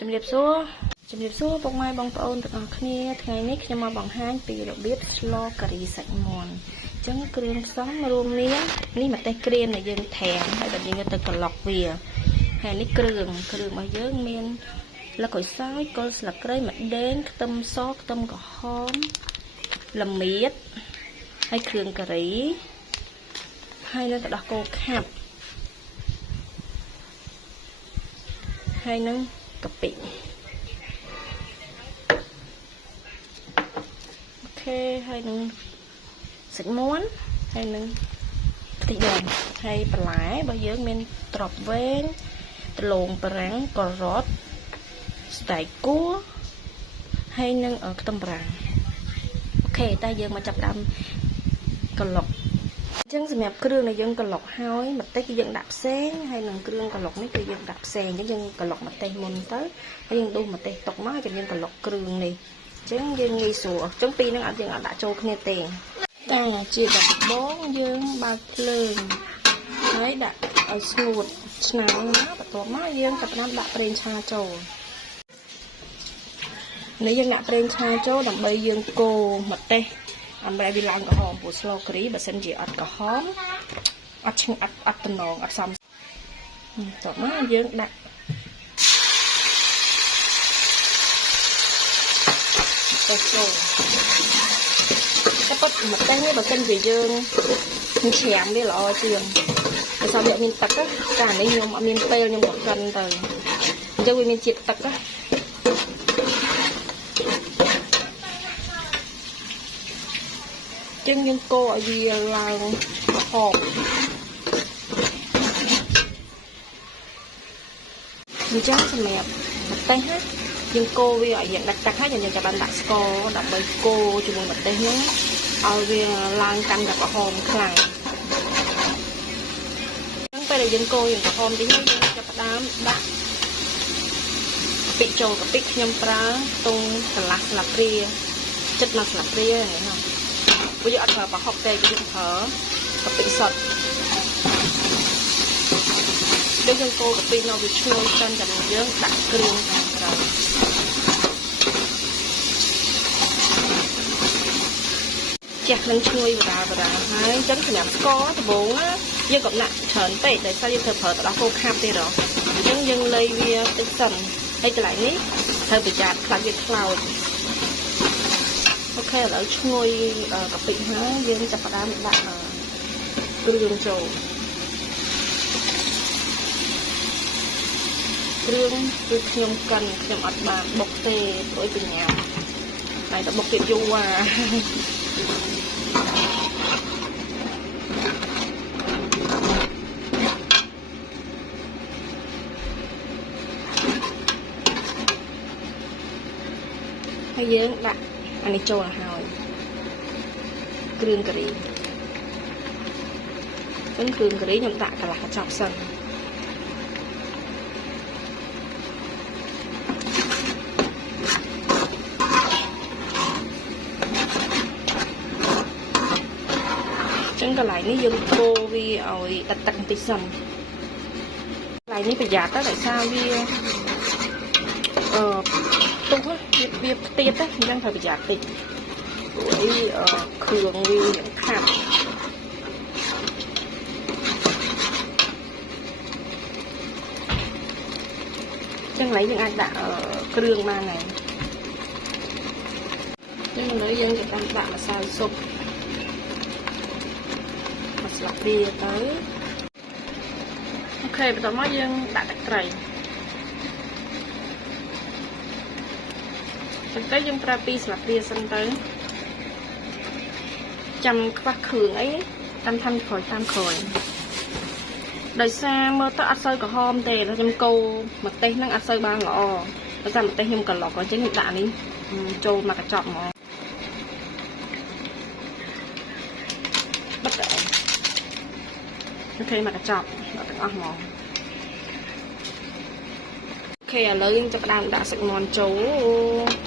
ជំរាបសួរពុកម៉ែបងប្អូនទាំងអស់គ្នាថ្ងៃនេះខ្ញុំមកបង្ហាញពីរបៀបស្លការីសាច់មាន់អញ្ចឹងគ្រឿងផ្សំរួមមាននេះម្ទេសក្រៀមដែលយើងថែមហើយដល់យើងទៅក្លុកវាហើយនេះគ្រឿងរបស់យើងមានលក្ខសាយគល់ស្លឹកគ្រៃម្ដេងខ្ទឹមសខ្ទឹមក្រហមល្មៀតហើយគ្រឿងការីហើយនឹងទឹកដោះគោខាប់ហើយនឹងកាពិអូខេហើយនឹងសាច់មាន់ហើយនឹងខ្ទិះដូងហើយបន្លែរបស់យើងមានត្រប់វែងដលងប្រាំងការ៉ុតស្តៃគួរហើយនឹងខ្ទឹមប្រាំងអូខេតែយើងមកចាប់ផ្ដើមក្លុកអញ្ចឹងសម្រាប់គ្រឿងដែលយើងក្លុកហើយម្ទេសគឺយើងដាក់ផ្សេងហើយនឹងគ្រឿងក្លុកនេះគឺយើងដាក់ផ្សេងអញ្ចឹងយើងក្លុកម្ទេសមុនទៅហើយយើងដួសម្ទេសទុកមកហើយយើងក្លុកគ្រឿងនេះអញ្ចឹងយើងងាយស្រួលអញ្ចឹងពីរហ្នឹងយើងអត់ដាក់ចូលគ្នាទេតែជាដំបូងយើងបើកភ្លើងហើយដាក់ឲ្យស្ងួតឆ្នាំងណាបន្ទាប់មកយើងចាប់ផ្ដើមដាក់ប្រេងឆាចូលនេះយើងដាក់ប្រេងឆាចូលដើម្បីយើងកូរម្ទេសដើម្បីឲ្យវាឡើងក្រហមព្រោះស្លការីបើសិនជាអត់ក្រហមអត់ឈ្ងុយអត់តំណងអត់សមតោះមកយើងដាក់ទៅចូលតែប៉ុតម្ទេសនេះបើសិនជាយើងច្រាមវាល្អជាងបើសិនវាមានទឹកកាលនេះខ្ញុំអត់មានពេលខ្ញុំក៏កិនទៅអញ្ចឹងវាមានជាតិទឹកចឹងយើងកូរឲ្យវាឡើងក្រហមអញ្ចឹងសម្រាប់ម្ទេសណាយើងកូរវាឲ្យយើងដាច់ទឹកហើយយើងចាប់បានដាក់ស្ករដើម្បីកូរជាមួយម្ទេសហ្នឹងឲ្យវាឡើងកាន់តែក្រហមខ្លាំងអញ្ចឹងពេលដែលយើងកូរយើងក្រហមតិចហើយយើងចាប់ផ្ដើមដាក់កាពិចូលកាពិខ្ញុំប្រើទង់កន្លះស្លាបព្រាចិត្តមកស្លាបព្រានេះណាព្រោះយើងអត់ប្រើប្រហុកទេយើងប្រើកាពិសុទ្ធដូចយើងកូរកាពិនៅវាឈ្ងុយកាន់តែយើងដាក់គ្រឿងខាងក្រៅចេះនឹងឈ្ងុយបដាហើយអញ្ចឹងសម្រាប់ស្ករដំបូងយើងក៏ដាក់ច្រើនពេកដោយសារយើងត្រូវប្រើទឹកដោះគោខាប់ទេហ៎អញ្ចឹងយើងលៃវាតិចសិនហើយកន្លែងនេះត្រូវប្រយ័ត្នខ្លាចវាខ្លោចអូខេឥឡូវឈ្ងុយកាពិហើយយើងចាប់ផ្ដើមដាក់គ្រឿងចូលគ្រឿងគឺខ្ញុំកិនខ្ញុំអត់បានបុកទេព្រោះបញ្ញាតែតែបុកទៀតយូរហើយយើងដាក់អានេះចូលហើយគ្រឿងការីគ្រឿងការីខ្ញុំដាក់កន្លះកញ្ចប់សិនចឹងកន្លែងនេះយើងកូរវាឲ្យទឹកបន្តិចសិនកន្លែងនេះប្រយ័ត្នទៅដោយសារវាទុះវាផ្ទៀតអញ្ចឹងត្រូវប្រយ័ត្នតិចព្រោះអីគ្រឿងវាយ៉ាងខាប់ចឹងឡើយយើងអាចដាក់គ្រឿងបានហើយចឹងឥឡូវយើងจะដាក់ម្សៅស៊ុបមកស្លាបព្រាទៅអូខេបន្ទាប់មកយើងដាក់ទឹកត្រីទៅយើងប្រើ2ស្លាបព្រាសិនទៅចាំខ្វះគ្រឿងអីតាមក្រោយដោយសារមើលទៅអត់សូវក្រហមទេខ្ញុំកូរម្ទេសហ្នឹងអត់សូវបានល្អដោយសារម្ទេសខ្ញុំក្លុកអញ្ចឹងខ្ញុំដាក់នេះចូលមកកញ្ចប់ហ្មងបិទទៅអូខេមកកញ្ចប់ដល់ទាំងអស់ហ្មងអូខេឥឡូវយើងចាប់ផ្ដើមដាក់សាច់មាន់ចូល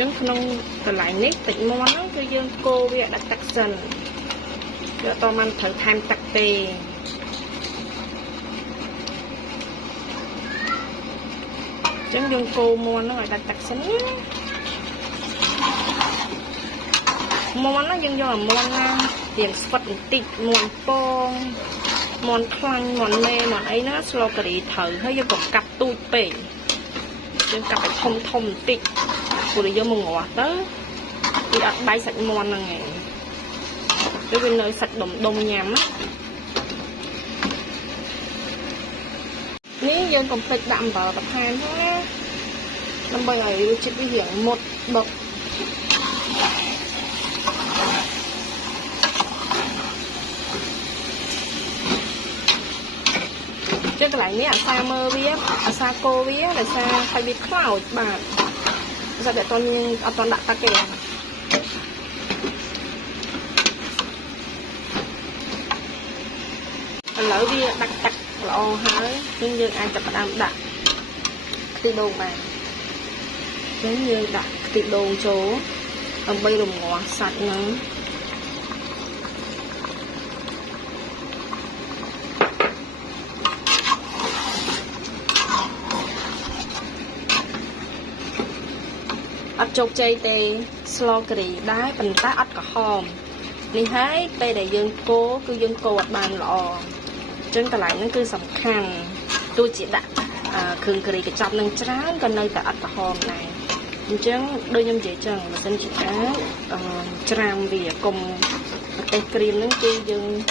ច Chúng không còn lại nít tịnh món đó cho dương cô với đặt tắc sần cho tao ăn thử tham tắc tê chúng dương cô món nó gọi đặt tắc sần món nó dương vô là món tiền phật tịt món pong món khăn món mê món ấy nó slow cái thử hay vô cặp cặp tui bể dương cặp phải thông thông tịt cô đi vô một ngọt đó đi đặt bay sạch mòn là ngày cái bên nơi sạch đồng đông nhắm ní dân còn phải đạm vào tập 2 thôi năm bây giờ chỉ bị hiện một bậc chứ cái lại ní ở xa mơ biết ở xa cô biết là xa phải biết khảo bạn sao để toàn đặt ta kìa lỡ đi đặt đặt lọ hơi nhưng như ai chụp đam đặt cái đồ mà giống như đặt cái đồ chỗ ông bay đồng ngọt sạch nữa ắt chốt chay tê slow kì đá bình tá ắt cả hòm đi hái tê để dương cố cứ dương cô bàn lọ chân cả lại nó cứ sầm khăn tôi chỉ đặt khương kì cái chọc nâng trán còn nơi tại ắt cả hòm này chân đôi nhâm dễ chân mà chân chỉ đá tràm vì cùng cái cream nó kia dương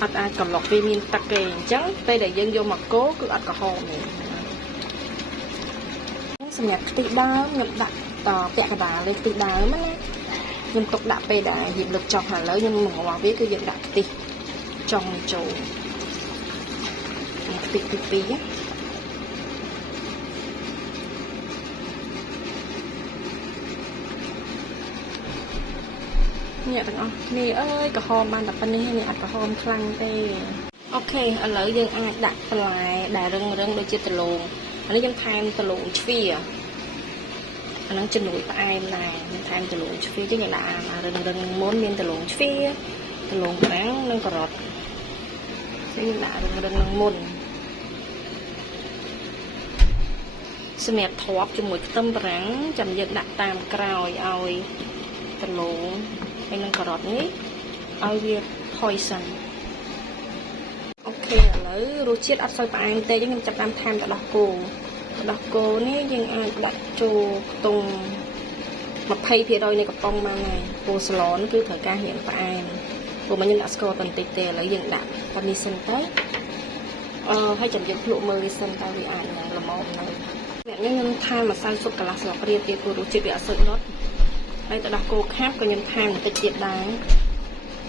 ắt ai còn lọt vitamin tắc kì chân tê để dương vô mặt cố cứ ắt cả hòm nàyสำหรับตีดาวหยบดักต่อแปะกระดาษเลยตีดาวมันยมตกดักไปได้หยิบหลบจอกหาแล้วยมหมอว่าวิคือหยิบดักตีจองโจตีเนี่ยต่างอ๋อนี่เอ้ยกระหอมมันแบบนี้เนี่ยอัดกระหอมคลั่งเต้โอเคเอาเลยยังอาจดักปลายได้เรื่องโดยจิตลงอันนี้ยังทานตะลุงชีอันนั้นจะหนุ่ยปลายนายยังทานตะลุงชีก็อย่างนั้นเรื่องม้วนเมียนตะลุงชีตะลุงแป้งนั่งกระรดนี่อย่างนั้นเรื่องม้วนสมัยทอปจมูกต้มแป้งจำยันดักตามกรอยเอาตะลุงไปนั่งกระรดนี้เอาเวียพอยสันโอเคแล้วรูชิดอัดไฟปลายเตยยังจับตามทานแต่ดอกโกนี่ยังอาจดัดจูตรงมาเพย์เพียดอยในกระป๋องมาไงโปสล้อนคือถือการเห็นปลายตัวมันยังดัดสกอตันติเตยแล้วยังดัดตอนนี้เซนเต้ให้จับยันพลุมือเซนเต้วิอ่านอย่างละมอมเลยเนี่ยยังทานมาใส่ซุปกะลาสลับเรียบเรียบรูชิดเบียร์สุดรสให้แต่ดอกโกแคบก็ยังทานติดเจียดได้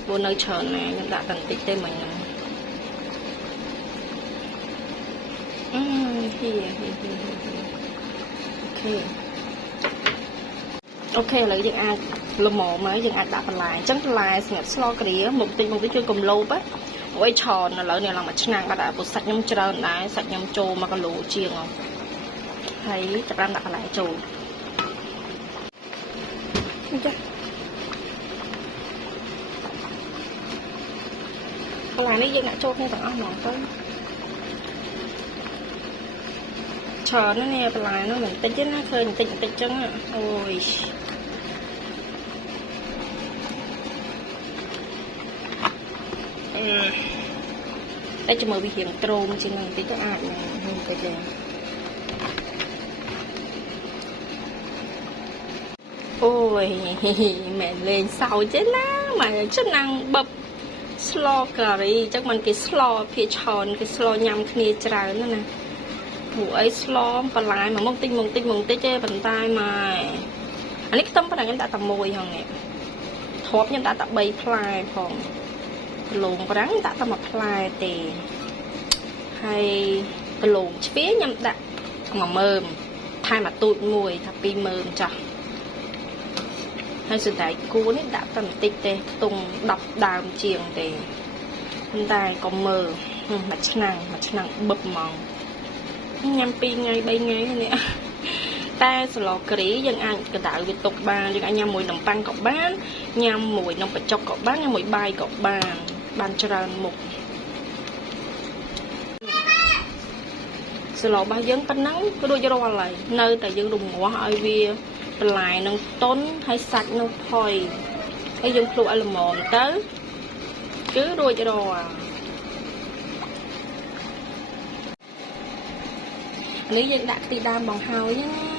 บนเนยเฉินนะยังดัดตันติเตยเหมือนกันโอเคเลยยังอาลมหมอไหมยังอาดับลายจังลายเสียบสโลกรีmột tí chơi cùng lâu bácไว้ชอนน่ะแล้วเนี่ยเรามาชนะกระดาษบุษยำเจริญได้สักยำโจมากระโหลเชียงเอาให้จะรังดับลายโจลายนี้ยังอาโจให้ต่างหมอก็ชอนนั่นเนี่ยปลายนั่นเหมือนติดนะเคยติดจังอ่ะโอ้ยได้จะมือวิเหียงตรงจริงๆติดก็อ่านมันไปเลยโอ้ยแม่เล่นเศร้าเจ๊นะmà chức năng bập slow curry chắc mình cái slow phía tròn cái slow nhằm kia trái nữa nèหูไอ้สล้อมปลายมามองติ้งเจ๊บันตายมาอันนี้ต้มปลายังได้ตะมวยห้องเนี่ยทบยังได้ตะใบพลายพองลงปลายังได้ตะมาพลายเตะให้ลงเชี่ยยังได้มาเมิมทายมาตูดมวยทับปีเมิมจ้ะให้สุดท้ายกูนี่ได้ตะติ๊กเตะตรงดับดามเจียงเตะมันได้ก็เมิมมาชนังบึบมองnhằm pi ngày bay ngày nè តែស្លការីយើងអាចកណ្ដៅវាទុកបានយើងអាចញ៉ាំមួយនំប៉័ងក៏បានញ៉ាំមួយនំបញ្ចុកក៏បានញ៉ាំមួយបាយក៏បានច្រើនមុខស្លរបស់យើងប៉ុណ្ណឹងរួចរាល់ហើយនៅតែយើងរំងាស់ឲ្យវាបន្លែនឹងទន់ហើយសាច់នឹងផុយហើយយើងភ្លក់ឲ្យល្មមទៅគឺរួចរាល់នេះយើងដាក់ខ្ទិះដើមបងហើយណា